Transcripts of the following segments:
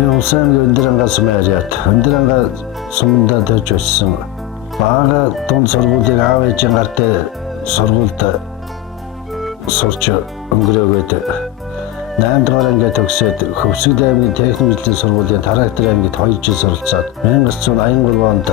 Би улс аймгийн Өндөрангаас маяриад Өндөрангай сумдаа төрж өссөн. Бага дунд сургуулийг аав ээжийн гартаа сургуульд сурч өнгөрөөгөөд 8 дугаар ангид төгсөөд Хөвсгөл аймгийн техникийн сургуулийн трактор ангид 2 жил суралцаад 1983 онд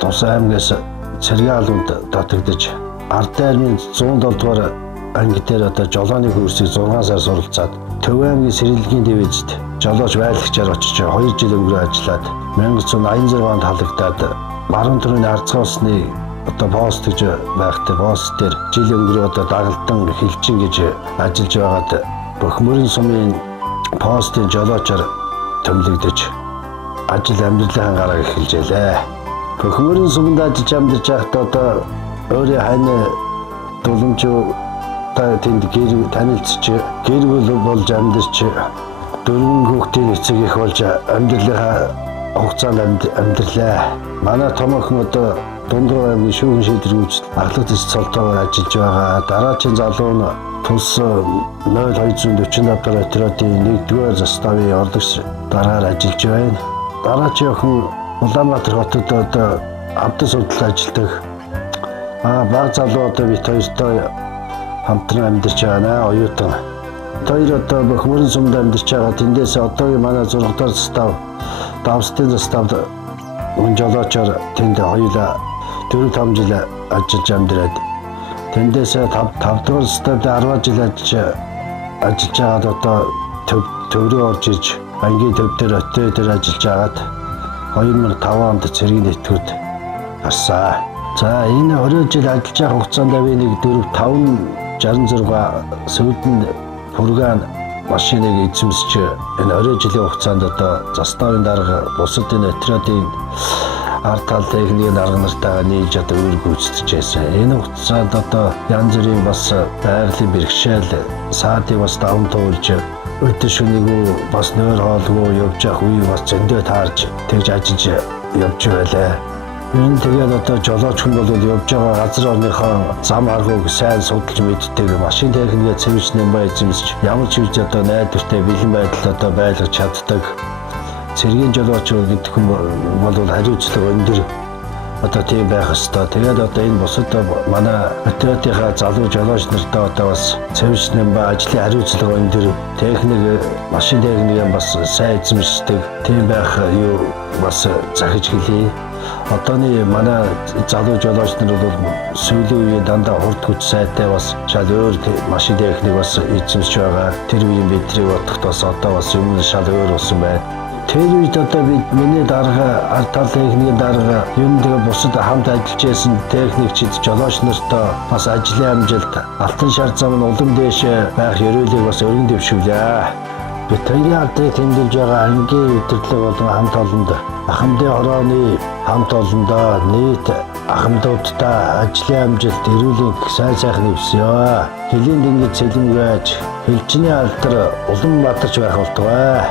Тус аймгаас цэргийн албанд татагдж Ардын аймгийн 107 дугаар анги дээр одоо жолооны курсыг 6 сар суралцаад Төв аймгийн Сэрэлгийн дивизэд жолооч байрлагчаар очиж 2 жил өнгөрөө ажиллаад 1986 онд халагдаад баруун төрийн арцгай усны одоо пост гэж байхтай пост дээр жил өнгөрөө одоо дагалдан хилчин гэж ажиллаж байгаад Бөхмөрийн сумын постын жолоочоор томилогдож ажил амьдралын гараа эхэлжээ. Бөхмөрийн суманд ажиллаж амьдарч байхдаа одоо өөрийн хань дуламжуу тэнд гэр танилцж гэр бүл болж амьдарч 4 хүүхдийн эцэг их болж амьдралынхаа хугацаанд амьдралаа. Манай том охин одоо Дундгой аймгийн шүүгэн шийдвэргүйцэд ахлах төс цолтойгоор ажиллаж байгаа. Дараачийн залуу нь Тус 0245 дахь отрядын 1-р заставын ордогч дараагаар ажиллаж байна. Дараачийн охин Улаанбаатар хотод одоо авто судлал ажилладаг. Баг залуу одоо бит хоёртой хамтран амьдарч байна. Оюутан. Тэр одоо Бөхмөрийн сумд амьдарч байгаа. Тэндээс одоогийн манай 6 дахь застав, Давстын заставд жолоочоор тэнд хоёулаа 4-5 жил ажиллаж амьдраад тэндээс 5 дахь заставд 10 жил ажиллаж байгаад одоо төв рүү орж ирж ангийн төв дээр өтөө дээр ажиллаж байгаад 2005 онд цэргийн нэтгэврт гарсан. За энэ 20 жил ажиллаж байгаа хугацаанд би нэг 4-5-66 сүйдэн пурган машиныг эзэмсч энэ 20 жилийн хугацаанд одоо заставын дарга бусад энэ отрядын ард тал техникийн арга нартайгаа нийлж одоо үүрэг гүйцэтгэж байсан. Энэ хугацаанд одоо янз бүрийн бас байгалийн бэрхшээл саадыг бас даван туулж өдөр шөнөгүй бас нойр хоолгүй явж явах үеийг бас зөндөө таарж тэгж ажиллаж явж байлаа. Ер нь тэгээд одоо жолооч хүн бол явж байгаа газар орныхоо зам аргыг сайн судалж мэддэг машин техникийн цэвэрчнэн бай эзэмсч ямар ч үеж одоо найдвартай бэлэн байдал одоо байлгаж чаддаг. Цэргийн жолооч гэдэг хүн бол хариуцлага өндөр одоо тийм байх ёстой. Тэгээд одоо энэ бусад манай отрядынхаа залуу жолооч нартаа одоо бас цэвэрчнэн бай ажлын хариуцлага өндөр техник машин техникийн бас сайн эзэмшдэг тийм байх юу бас захиж хэлье. Одооны манай залуу жолооч нар бол сүүлийн үеийн дандаа хурд хүч сайтай бас шал өөр машин техник бас эзэмшиж байгаа. Тэр үеийн бидний бодоход бас одоо бас юм шал өөр болсон байна. Тэр үед одоо бид миний дарга ард тал техникийн дарга юм дээр бусад хамт ажиллаж байсан техникчид жолооч нартай бас ажлын амжилт алтан шар зам нь улам дээш байх ёроолыг бас өргөн дэвшүүлээ. Бид тэрийн алдрыг тэмдэглэж байгаа ангийн удирдлага болон хамт олонд ахмадын хорооны хамт олондоо нийт ахмадуудтай ажлын амжилт эрүүлийн сайхан өвсөё. Хөлийн дэнгид цэлмгээж Хилчний алдар Улаанбаатарч байх болтугай.